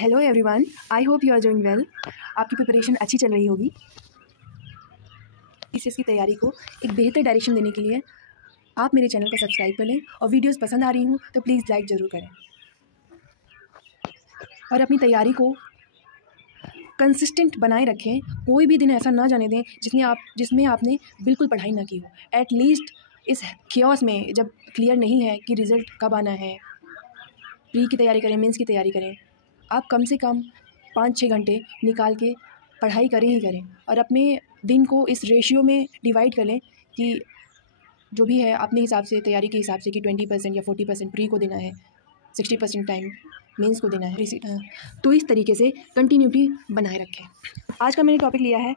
Hello everyone, I hope you are doing well. आपकी preparation अच्छी चल रही होगी। इसकी तैयारी को एक बेहतर डायरेक्शन देने के लिए आप मेरे चैनल को सब्सक्राइब कर लें और वीडियोस पसंद आ रही हूँ तो प्लीज़ लाइक ज़रूर करें और अपनी तैयारी को कंसिस्टेंट बनाए रखें। कोई भी दिन ऐसा ना जाने दें जिसमें आपने बिल्कुल पढ़ाई ना की हो। एटलीस्ट इस क्योस में जब क्लियर नहीं है कि रिज़ल्ट कब आना है, प्री की तैयारी करें, मेंस की तैयारी करें, आप कम से कम 5-6 घंटे निकाल के पढ़ाई करें ही करें और अपने दिन को इस रेशियो में डिवाइड कर लें कि जो भी है अपने हिसाब से, तैयारी के हिसाब से कि 20% या 40% प्री को देना है, 60% टाइम मेंस को देना है। तो इस तरीके से कंटिन्यूटी बनाए रखें। आज का मैंने टॉपिक लिया है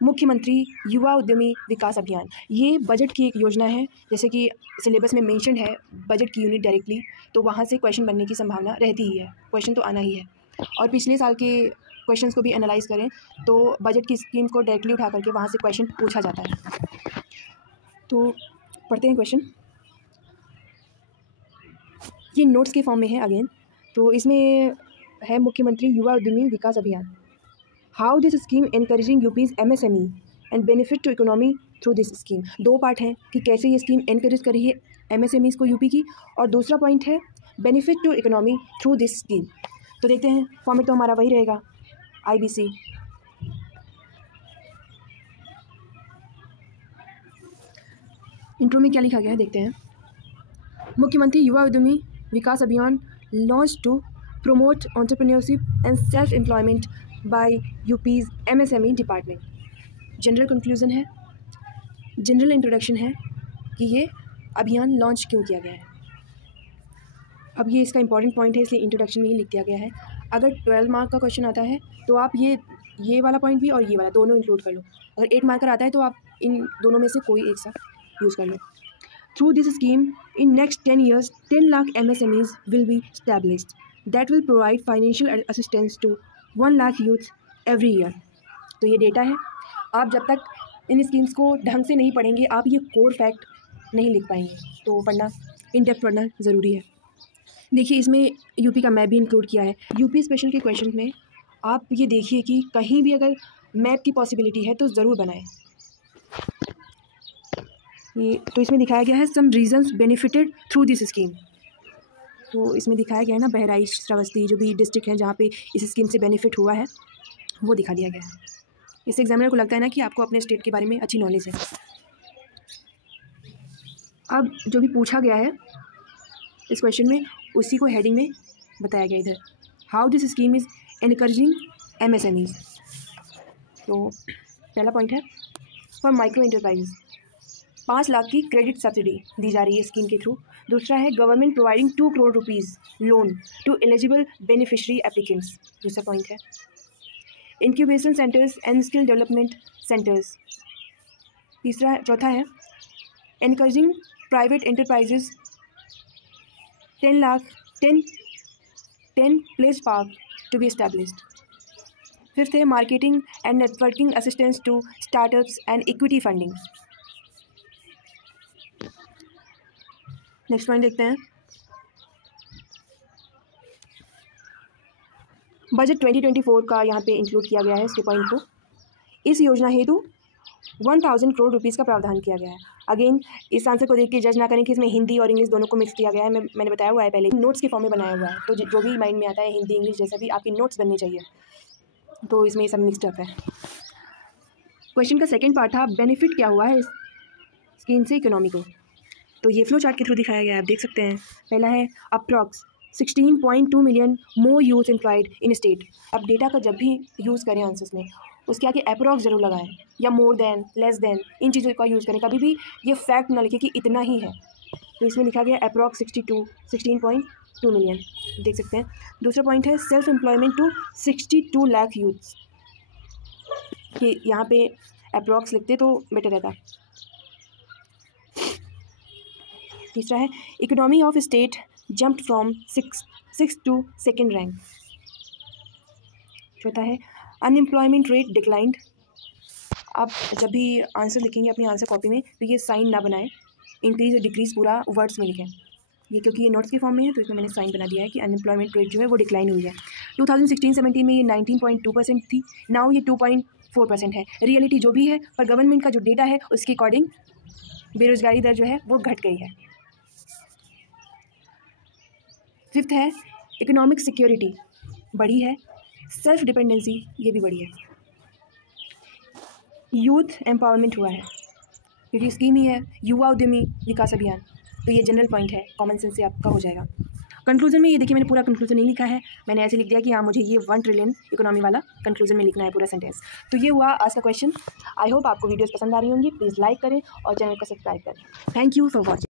मुख्यमंत्री युवा उद्यमी विकास अभियान। ये बजट की एक योजना है, जैसे कि सिलेबस में मेंशन्ड है बजट की यूनिट डायरेक्टली, तो वहाँ से क्वेश्चन बनने की संभावना रहती ही है, क्वेश्चन तो आना ही है। और पिछले साल के क्वेश्चंस को भी एनालाइज करें तो बजट की स्कीम को डायरेक्टली उठा करके वहाँ से क्वेश्चन पूछा जाता है। तो पढ़ते हैं क्वेश्चन। ये नोट्स के फॉर्म में है अगेन। तो इसमें है मुख्यमंत्री युवा उद्यमी विकास अभियान। How this scheme encouraging UP's MSME and benefit to economy through this scheme. दो पार्ट हैं कि कैसे ये स्कीम एनकरेज कर रही है MSMEs को यूपी की, और दूसरा पॉइंट है benefit to economy through this scheme. तो देखते हैं, फॉर्मेट तो हमारा वही रहेगा, IBC। इंट्रो में क्या लिखा गया है देखते हैं। मुख्यमंत्री युवा उद्यमी विकास अभियान launch to promote entrepreneurship and self-employment by UP's MSME department. General conclusion है, जनरल इंट्रोडक्शन है कि ये अभियान लॉन्च क्यों किया गया है। अब ये इसका इंपॉर्टेंट पॉइंट है, इसलिए इंट्रोडक्शन में ही लिख दिया गया है। अगर 12 मार्क का क्वेश्चन आता है तो आप ये वाला पॉइंट भी और ये वाला दोनों इंक्लूड कर लो। अगर 8 मार्कर आता है तो आप इन दोनों में से कोई एक सा यूज़ कर लो। Through this scheme in next 10 years 10 lakh MSMEs will be established that will provide financial assistance to 1 lakh youth every year। तो ये डेटा है। आप जब तक इन स्कीम्स को ढंग से नहीं पढ़ेंगे आप ये कोर फैक्ट नहीं लिख पाएंगे, तो पढ़ना, इन डेप्थ पढ़ना ज़रूरी है। देखिए, इसमें यूपी का मैप भी इंक्लूड किया है। यूपी स्पेशल के क्वेश्चन में आप ये देखिए कि कहीं भी अगर मैप की पॉसिबिलिटी है तो ज़रूर बनाएं। ये तो इसमें दिखाया गया है some regions benefited through this scheme. तो इसमें दिखाया गया है ना, बहराइच, श्रावस्ती जो भी डिस्ट्रिक्ट हैं जहाँ पे इस स्कीम से बेनिफिट हुआ है वो दिखा दिया गया है। इससे एग्जामिनर को लगता है ना कि आपको अपने स्टेट के बारे में अच्छी नॉलेज है। अब जो भी पूछा गया है इस क्वेश्चन में उसी को हेडिंग में बताया गया इधर, how this scheme is encouraging MSMEs। तो पहला पॉइंट है फॉर माइक्रो एंटरप्राइज 5 लाख की क्रेडिट सब्सिडी दी जा रही है स्कीम के थ्रू। दूसरा है government providing 2 crore rupees loan to eligible beneficiary applicants. दूसरा पॉइंट है incubation centres and skill development centres. चौथा है encouraging private enterprises 10 place park to be established. Fifth है marketing and networking assistance to startups and equity funding. Next point देखते हैं, budget 2024 का यहाँ पे इंक्लूड किया गया है इसके पॉइंट को। इस योजना हेतु 1000 crore रुपीज़ का प्रावधान किया गया है। अगेन इस आंसर को देख के जज ना करें कि इसमें हिंदी और इंग्लिश दोनों को मिक्स किया गया है। मैंने बताया हुआ है पहले, नोट्स के फॉर्म में बनाया हुआ है, तो जो भी माइंड में आता है हिंदी इंग्लिश जैसा भी आपकी नोट्स बनने चाहिए, तो इसमें सब मिक्सड अप है। क्वेश्चन का सेकेंड पार्ट था बेनिफिट क्या हुआ है इस स्कीम से इकोनॉमी को। तो ये फ्लो चार्ट के थ्रू दिखाया गया है, आप देख सकते हैं। पहला है approx 16.2 million more youth employed in state. अब डेटा का जब भी यूज़ करें आंसर्स में उसके आगे अप्रॉक्स जरूर लगाएं, या मोर देन, लेस देन, इन चीज़ों का यूज़ करें। कभी भी ये फैक्ट ना लिखे कि इतना ही है। तो इसमें लिखा गया अप्रॉक्स 16.2 मिलियन, देख सकते हैं। दूसरा पॉइंट है self employment to 62 lakh youths, कि यहाँ पे अप्रॉक्स लिखते तो बेटर रहता। तीसरा है economy of state jumped from 6 to 2nd rank. चौथा है अनएम्प्लॉयमेंट रेट डिक्लाइंड। आप जब भी आंसर लिखेंगे अपनी आंसर कॉपी में तो ये साइन ना बनाएं, इंक्रीज और डिक्रीज पूरा वर्ड्स में लिखें। ये क्योंकि ये नोट्स के फॉर्म में है तो इसमें मैंने साइन बना दिया है कि अनएम्प्लॉयमेंट रेट जो है वो डिक्लाइन हुई है। 2016-17 में ये 19.2% थी, नाउ ये 2.4% है। रियलिटी जो भी है, पर गवर्नमेंट का जो डेटा है उसके अकॉर्डिंग बेरोजगारी दर जो है वो घट गई है। 5th है इकोनॉमिक सिक्योरिटी बढ़ी है, सेल्फ डिपेंडेंसी ये भी बढ़ी है। यूथ एम्पावरमेंट हुआ है क्योंकि स्कीम ही है युवा उद्यमी विकास अभियान, तो ये जनरल पॉइंट है, कॉमन सेंस से आपका हो जाएगा। कंक्लूजन में ये देखिए मैंने पूरा कंक्लूजन नहीं लिखा है, मैंने ऐसे लिख दिया कि हाँ मुझे ये 1 ट्रिलियन इकोनॉमी वाला कंक्लूजन में लिखना है पूरा सेंटेंस। तो ये हुआ आज का क्वेश्चन। आई होप आपको वीडियोस पसंद आ रही होंगी। प्लीज़ लाइक करें और चैनल को सब्सक्राइब करें। Thank you for watching.